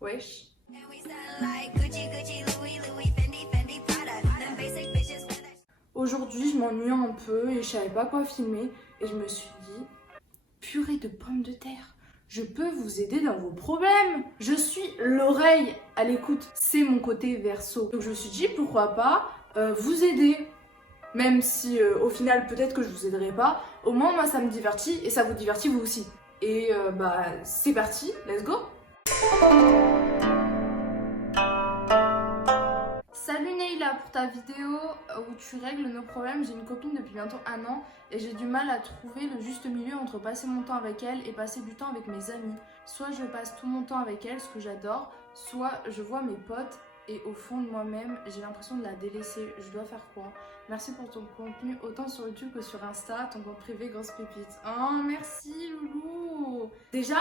Wesh. Aujourd'hui, je m'ennuie un peu et je savais pas quoi filmer. Et je me suis dit, purée de pommes de terre, je peux vous aider dans vos problèmes. Je suis l'oreille à l'écoute. C'est mon côté verso. Donc je me suis dit, pourquoi pas vous aider. Même si au final, peut-être que je vous aiderai pas. Au moins, moi, ça me divertit et ça vous divertit vous aussi. Et c'est parti, let's go. Salut Neila, pour ta vidéo où tu règles nos problèmes, j'ai une copine depuis bientôt 1 an et j'ai du mal à trouver le juste milieu entre passer mon temps avec elle et passer du temps avec mes amis. Soit je passe tout mon temps avec elle, ce que j'adore, soit je vois mes potes et au fond de moi-même, j'ai l'impression de la délaisser. Je dois faire quoi? Merci pour ton contenu, autant sur YouTube que sur Insta, ton compte privé, grosse pépite. Oh, merci loulou. Déjà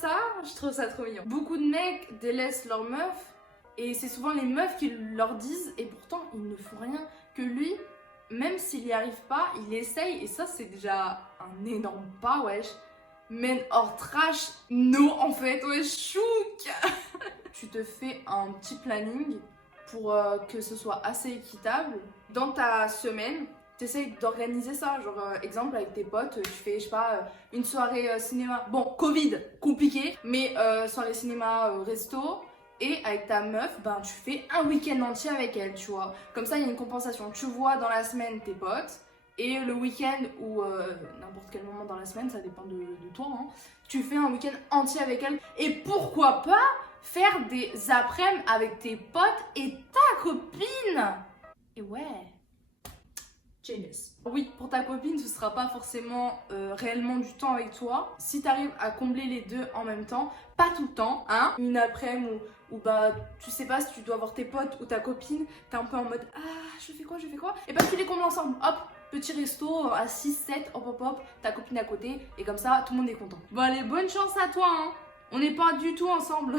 ça, je trouve ça trop mignon. Beaucoup de mecs délaissent leur meuf. Et c'est souvent les meufs qui leur disent, et pourtant ils ne font rien, que lui, même s'il n'y arrive pas, il essaye, et ça c'est déjà un énorme pas, wesh. Men hors trash, no en fait, wesh, chouk. Tu te fais un petit planning pour que ce soit assez équitable. Dans ta semaine, t'essayes d'organiser ça, genre exemple avec tes potes, tu fais, je sais pas, une soirée cinéma. Bon, Covid, compliqué, mais soirée cinéma, resto. Et avec ta meuf, tu fais un week-end entier avec elle, tu vois. Comme ça, il y a une compensation. Tu vois dans la semaine tes potes. Et le week-end ou n'importe quel moment dans la semaine, ça dépend de toi, hein, tu fais un week-end entier avec elle. Et pourquoi pas faire des après-midi avec tes potes et ta copine. Et ouais. Genius. Oui, pour ta copine, ce sera pas forcément réellement du temps avec toi. Si tu arrives à combler les deux en même temps, pas tout le temps, hein. Une après-midi ou tu sais pas si tu dois voir tes potes ou ta copine, t'es un peu en mode je fais quoi, et tu les combles ensemble, hop, petit resto à 6, 7, hop, ta copine à côté, et comme ça tout le monde est content. Bon allez, bonne chance à toi, hein. On n'est pas du tout ensemble.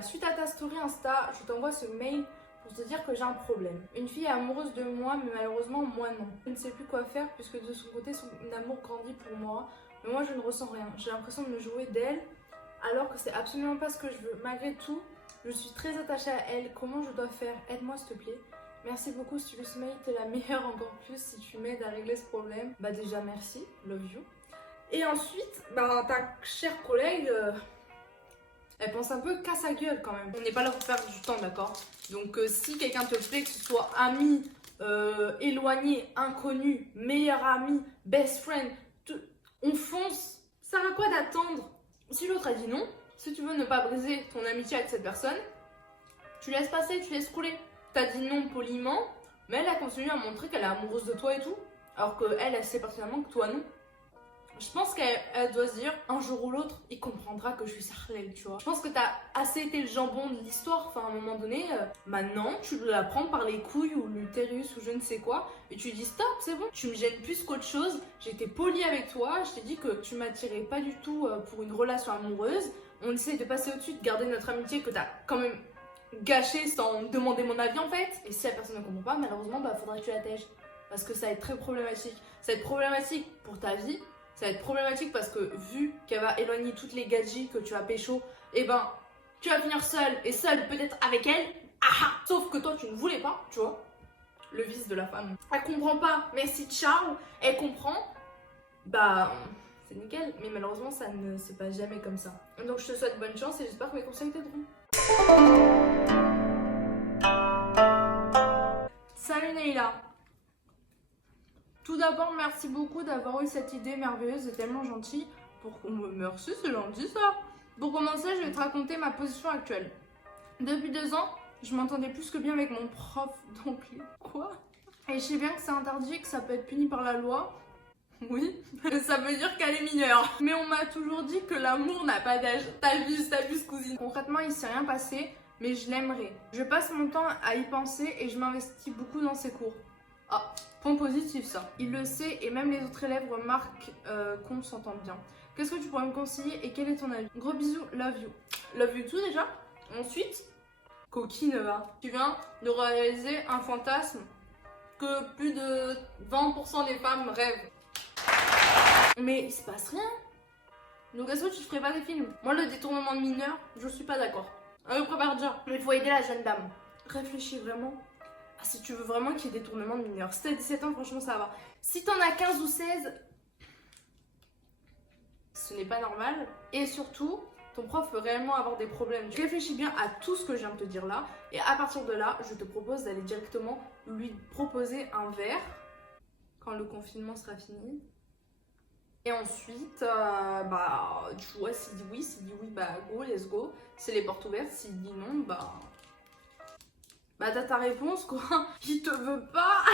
Suite à ta story Insta, je t'envoie ce mail pour te dire que j'ai un problème. Une fille est amoureuse de moi, mais malheureusement moi non. Je ne sais plus quoi faire puisque de son côté son amour grandit pour moi, mais moi je ne ressens rien. J'ai l'impression de me jouer d'elle alors que c'est absolument pas ce que je veux. Malgré tout, je suis très attachée à elle. Comment je dois faire? Aide-moi s'il te plaît. Merci beaucoup si tu veux ce mail, t'es la meilleure encore plus si tu m'aides à régler ce problème. Déjà merci, love you. Et ensuite, ta chère collègue... elle pense un peu qu'à sa gueule quand même. On n'est pas là pour perdre du temps, d'accord? Donc si quelqu'un te plaît, que ce soit ami, éloigné, inconnu, meilleur ami, best friend, on fonce. Ça sert à quoi d'attendre? Si l'autre a dit non, si tu veux ne pas briser ton amitié avec cette personne, tu laisses passer, tu laisses couler. T'as dit non poliment, mais elle a continué à montrer qu'elle est amoureuse de toi et tout. Alors qu'elle sait personnellement que toi non. Je pense qu'elle doit se dire, un jour ou l'autre, il comprendra que je suis Sarlène, tu vois. Je pense que t'as assez été le jambon de l'histoire, enfin à un moment donné, maintenant tu dois la prendre par les couilles ou l'utérus ou je ne sais quoi, et tu lui dis stop, c'est bon, tu me gênes plus qu'autre chose, j'étais polie avec toi, je t'ai dit que tu m'attirais pas du tout pour une relation amoureuse, on essaie de passer au-dessus, de garder notre amitié que t'as quand même gâchée sans me demander mon avis en fait, et si la personne ne comprend pas, malheureusement, faudra que tu la tèges, parce que ça va être très problématique. Ça va être problématique pour ta vie. Ça va être problématique parce que vu qu'elle va éloigner toutes les gadgets que tu vas pécho, tu vas finir seule et seule peut-être avec elle. Sauf que toi tu ne voulais pas, tu vois. Le vice de la femme. Elle comprend pas, merci ciao. Elle comprend, c'est nickel. Mais malheureusement ça ne se passe jamais comme ça. Donc je te souhaite bonne chance et j'espère que mes conseils t'aideront. Salut Neila. Tout d'abord, merci beaucoup d'avoir eu cette idée merveilleuse et tellement gentille. Merci, c'est gentil ça. Pour commencer, je vais te raconter ma position actuelle. Depuis 2 ans, je m'entendais plus que bien avec mon prof d'anglais. Quoi? Et je sais bien que c'est interdit et que ça peut être puni par la loi. Oui, ça veut dire qu'elle est mineure. Mais on m'a toujours dit que l'amour n'a pas d'âge. T'abuses cousine. Concrètement, il s'est rien passé, mais je l'aimerais. Je passe mon temps à y penser et je m'investis beaucoup dans ses cours. Point positif ça. Il le sait et même les autres élèves remarquent qu'on s'entend bien. Qu'est-ce que tu pourrais me conseiller et quel est ton avis? Gros bisous, love you. Love you too déjà. Ensuite, coquine va. Tu viens de réaliser un fantasme que plus de 20% des femmes rêvent. Mais il se passe rien. Donc est-ce que tu ferais pas des films? Moi le détournement de mineurs, je suis pas d'accord. Prépare déjà. Mais il faut aider la jeune dame. Réfléchis vraiment. Ah, si tu veux vraiment qu'il y ait détournement de mineurs. Si t'as 17 ans, franchement ça va. Si t'en as 15 ou 16, ce n'est pas normal. Et surtout, ton prof peut réellement avoir des problèmes. Tu réfléchis bien à tout ce que je viens de te dire là. Et à partir de là, je te propose d'aller directement lui proposer un verre quand le confinement sera fini. Et ensuite, tu vois, s'il dit oui, bah go, let's go. C'est les portes ouvertes. S'il dit non, bah t'as ta réponse quoi. Il te veut pas.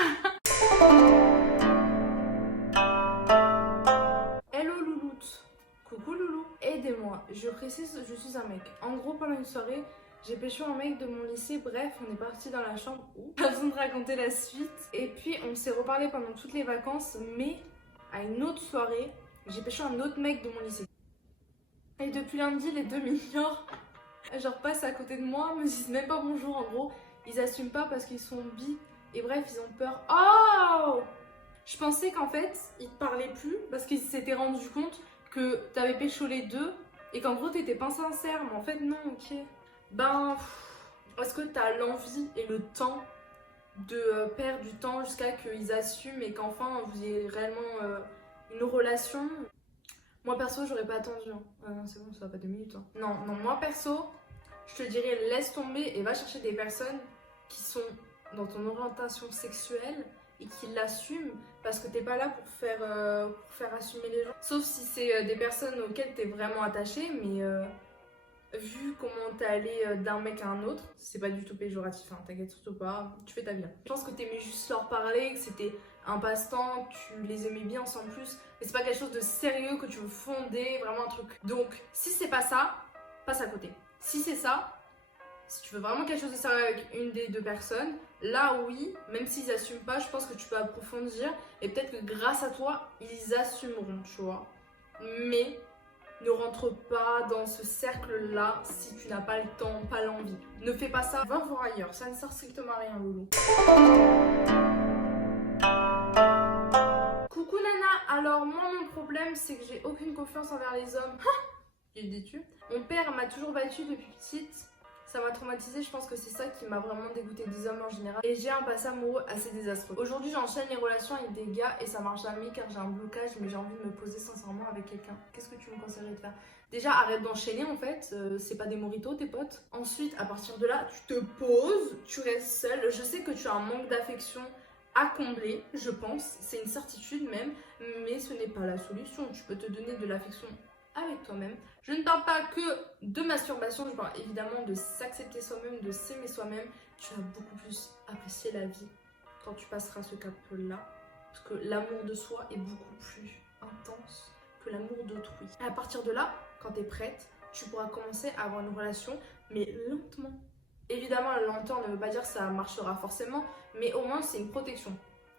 Hello louloute. Coucou loulou. Aidez-moi. Je précise, je suis un mec. En gros, pendant une soirée, j'ai pécho un mec de mon lycée. Bref, on est parti dans la chambre. Pas besoin de raconter la suite. Et puis, on s'est reparlé pendant toutes les vacances. Mais à une autre soirée, j'ai pécho un autre mec de mon lycée. Et depuis lundi, les deux m'ignorent. Genre passent à côté de moi, me disent même pas bonjour en gros. Ils assument pas parce qu'ils sont bi. Et bref, ils ont peur. Oh! Je pensais qu'en fait, ils te parlaient plus parce qu'ils s'étaient rendus compte que t'avais pécho les deux et qu'en gros t'étais pas sincère. Mais en fait, non, ok. Est-ce que t'as l'envie et le temps de perdre du temps jusqu'à qu'ils assument et qu'enfin vous ayez réellement une relation? Moi perso, j'aurais pas attendu. Hein. Ah non, c'est bon, ça va pas 2 minutes. Hein. Non, moi perso, je te dirais laisse tomber et va chercher des personnes qui sont dans ton orientation sexuelle et qui l'assument parce que t'es pas là pour faire assumer les gens. Sauf si c'est des personnes auxquelles t'es vraiment attaché, mais vu comment t'es allé d'un mec à un autre, c'est pas du tout péjoratif, hein, t'inquiète surtout pas, tu fais ta vie. Je pense que t'aimais juste leur parler, que c'était un passe-temps, tu les aimais bien sans plus, mais c'est pas quelque chose de sérieux que tu veux fonder, vraiment un truc. Donc, si c'est pas ça, passe à côté. Si c'est ça, si tu veux vraiment quelque chose de sérieux avec une des deux personnes, là oui, même s'ils assument pas, je pense que tu peux approfondir et peut-être que grâce à toi, ils assumeront, tu vois. Mais ne rentre pas dans ce cercle-là si tu n'as pas le temps, pas l'envie. Ne fais pas ça, va voir ailleurs, ça ne sert strictement à rien, loulou. Coucou Nana, alors moi mon problème c'est que j'ai aucune confiance envers les hommes. Que dis-tu? Mon père m'a toujours battue depuis petite. Ça m'a traumatisée, je pense que c'est ça qui m'a vraiment dégoûtée des hommes en général. Et j'ai un passé amoureux assez désastreux. Aujourd'hui, j'enchaîne les relations avec des gars et ça marche jamais car j'ai un blocage, mais j'ai envie de me poser sincèrement avec quelqu'un. Qu'est-ce que tu me conseillerais de faire? Déjà, arrête d'enchaîner en fait, c'est pas des moritos tes potes. Ensuite, à partir de là, tu te poses, tu restes seule. Je sais que tu as un manque d'affection à combler, je pense, c'est une certitude même, mais ce n'est pas la solution. Tu peux te donner de l'affection avec toi-même. Je ne parle pas que de masturbation, je parle évidemment de s'accepter soi-même, de s'aimer soi-même. Tu vas beaucoup plus apprécier la vie quand tu passeras ce cap-là. Parce que l'amour de soi est beaucoup plus intense que l'amour d'autrui. À partir de là, quand tu es prête, tu pourras commencer à avoir une relation, mais lentement. Évidemment, la lenteur ne veut pas dire que ça marchera forcément, mais au moins c'est une protection.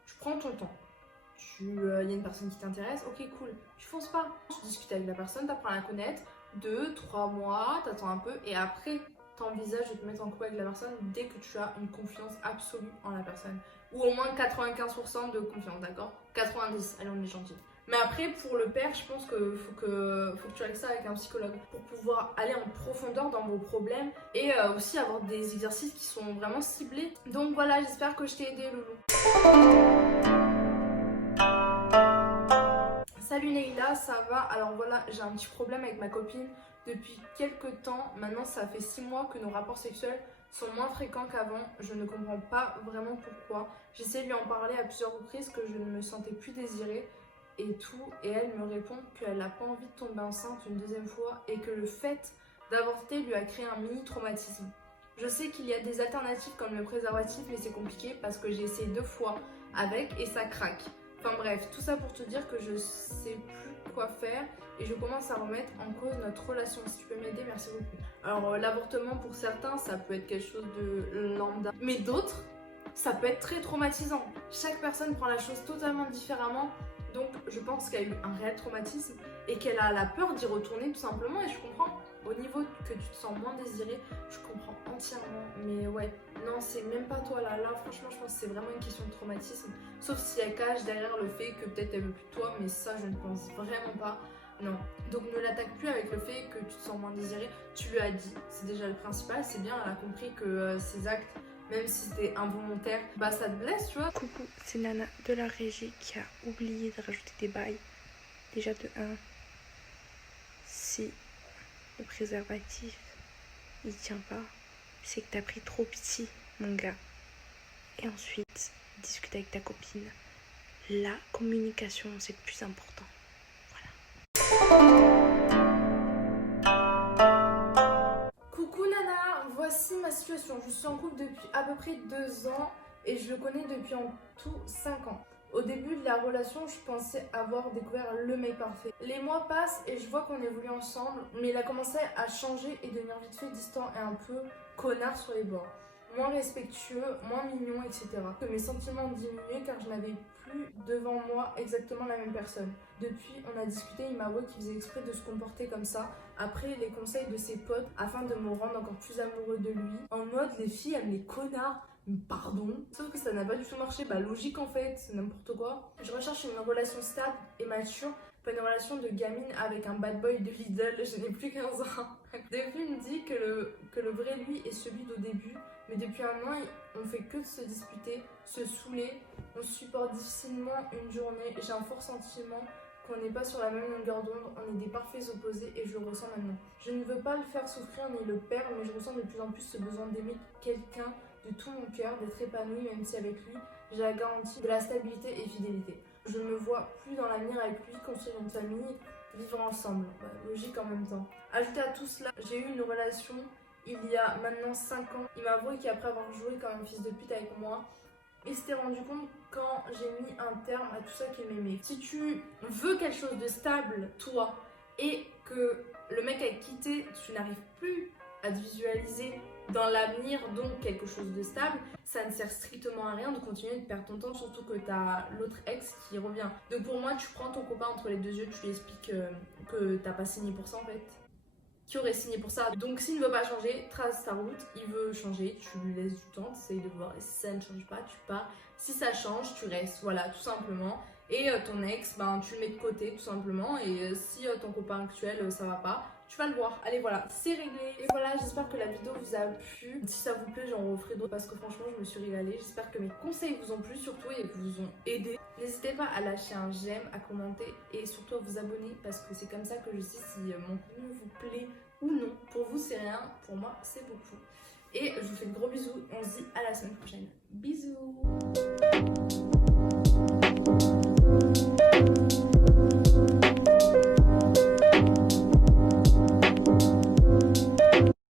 Tu prends ton temps. Il y a une personne qui t'intéresse, ok cool, tu fonces pas. Tu discutes avec la personne, tu apprends à la connaître, 2-3 mois, t'attends un peu et après t'envisages de te mettre en couple avec la personne dès que tu as une confiance absolue en la personne. Ou au moins 95% de confiance, d'accord? 90, allez on est gentil. Mais après pour le père, je pense qu'il faut que tu règles ça avec un psychologue pour pouvoir aller en profondeur dans vos problèmes et aussi avoir des exercices qui sont vraiment ciblés. Donc voilà, j'espère que je t'ai aidé loulou. Salut Leïla, ça va? Alors voilà, j'ai un petit problème avec ma copine depuis quelques temps. Maintenant, ça fait 6 mois que nos rapports sexuels sont moins fréquents qu'avant. Je ne comprends pas vraiment pourquoi. J'essaie de lui en parler à plusieurs reprises que je ne me sentais plus désirée et tout. Et elle me répond qu'elle n'a pas envie de tomber enceinte une deuxième fois et que le fait d'avorter lui a créé un mini traumatisme. Je sais qu'il y a des alternatives comme le préservatif, mais c'est compliqué parce que j'ai essayé 2 fois avec et ça craque. Enfin bref, tout ça pour te dire que je sais plus quoi faire et je commence à remettre en cause notre relation. Si tu peux m'aider, merci beaucoup. Alors l'avortement pour certains, ça peut être quelque chose de lambda, mais d'autres, ça peut être très traumatisant. Chaque personne prend la chose totalement différemment, donc je pense qu'elle a eu un réel traumatisme et qu'elle a la peur d'y retourner tout simplement et je comprends. Au niveau que tu te sens moins désirée, je comprends entièrement. Mais ouais, non, c'est même pas toi là. Là, franchement, je pense que c'est vraiment une question de traumatisme. Sauf si elle cache derrière le fait que peut-être elle veut plus de toi, mais ça, je ne pense vraiment pas. Non. Donc ne l'attaque plus avec le fait que tu te sens moins désiré. Tu lui as dit, c'est déjà le principal, c'est bien, elle a compris que ces actes, même si c'était involontaire, bah ça te blesse, tu vois. Coucou, c'est Nana de la régie qui a oublié de rajouter des bails. Déjà de 1, si le préservatif il tient pas, c'est que t'as pris trop petit, mon gars. Et ensuite, discute avec ta copine. La communication, c'est le plus important. Coucou Nana, voici ma situation. Je suis en couple depuis à peu près 2 ans et je le connais depuis en tout 5 ans. Au début de la relation, je pensais avoir découvert le mec parfait. Les mois passent et je vois qu'on évolue ensemble, mais il a commencé à changer et devenir vite fait distant et un peu connard sur les bords. Moins respectueux, moins mignon, etc. Que mes sentiments diminuaient car je n'avais plus devant moi exactement la même personne. Depuis, on a discuté, il m'a avoué qu'il faisait exprès de se comporter comme ça, après les conseils de ses potes, afin de me rendre encore plus amoureux de lui. En mode, les filles aiment les connards. Pardon. Sauf que ça n'a pas du tout marché, bah logique en fait, c'est n'importe quoi. Je recherche une relation stable et mature, pas une relation de gamine avec un bad boy de Lidl, je n'ai plus 15 ans. Depuis, il me dit que le vrai lui est celui d'au début, mais depuis un an, on fait que de se disputer, se saouler, on supporte difficilement une journée, j'ai un fort sentiment qu'on n'est pas sur la même longueur d'onde, on est des parfaits opposés et je le ressens maintenant. Je ne veux pas le faire souffrir ni le perdre, mais je ressens de plus en plus ce besoin d'aimer quelqu'un de tout mon cœur, d'être épanouie, même si avec lui, j'ai la garantie de la stabilité et fidélité. Je ne me vois plus dans l'avenir avec lui, construire une famille, vivre ensemble. Bah, logique en même temps. Ajouté à tout cela, j'ai eu une relation il y a maintenant 5 ans. Il m'a avoué qu'après avoir joué comme un fils de pute avec moi, il s'était rendu compte quand j'ai mis un terme à tout ça qu'il m'aimait. Si tu veux quelque chose de stable, toi, et que le mec a quitté, tu n'arrives plus à te visualiser dans l'avenir, donc quelque chose de stable, ça ne sert strictement à rien de continuer de perdre ton temps, surtout que t'as l'autre ex qui revient. Donc pour moi, tu prends ton copain entre les deux yeux, tu lui expliques que t'as pas signé pour ça en fait. Qui aurait signé pour ça. Donc s'il ne veut pas changer, trace ta route, il veut changer, tu lui laisses du temps, tu essayes de voir, et si ça ne change pas, tu pars. Si ça change, tu restes, voilà, tout simplement. Et ton ex, ben, tu le mets de côté, tout simplement. Et si ton copain actuel, ça va pas, tu vas le voir. Allez, voilà, c'est réglé. Et voilà, j'espère que la vidéo vous a plu. Si ça vous plaît, j'en referai d'autres parce que franchement, je me suis régalée. J'espère que mes conseils vous ont plu surtout et vous ont aidé. N'hésitez pas à lâcher un j'aime, à commenter et surtout à vous abonner parce que c'est comme ça que je sais si mon contenu vous plaît ou non. Pour vous, c'est rien. Pour moi, c'est beaucoup. Et je vous fais de gros bisous. On se dit à la semaine prochaine. Bisous.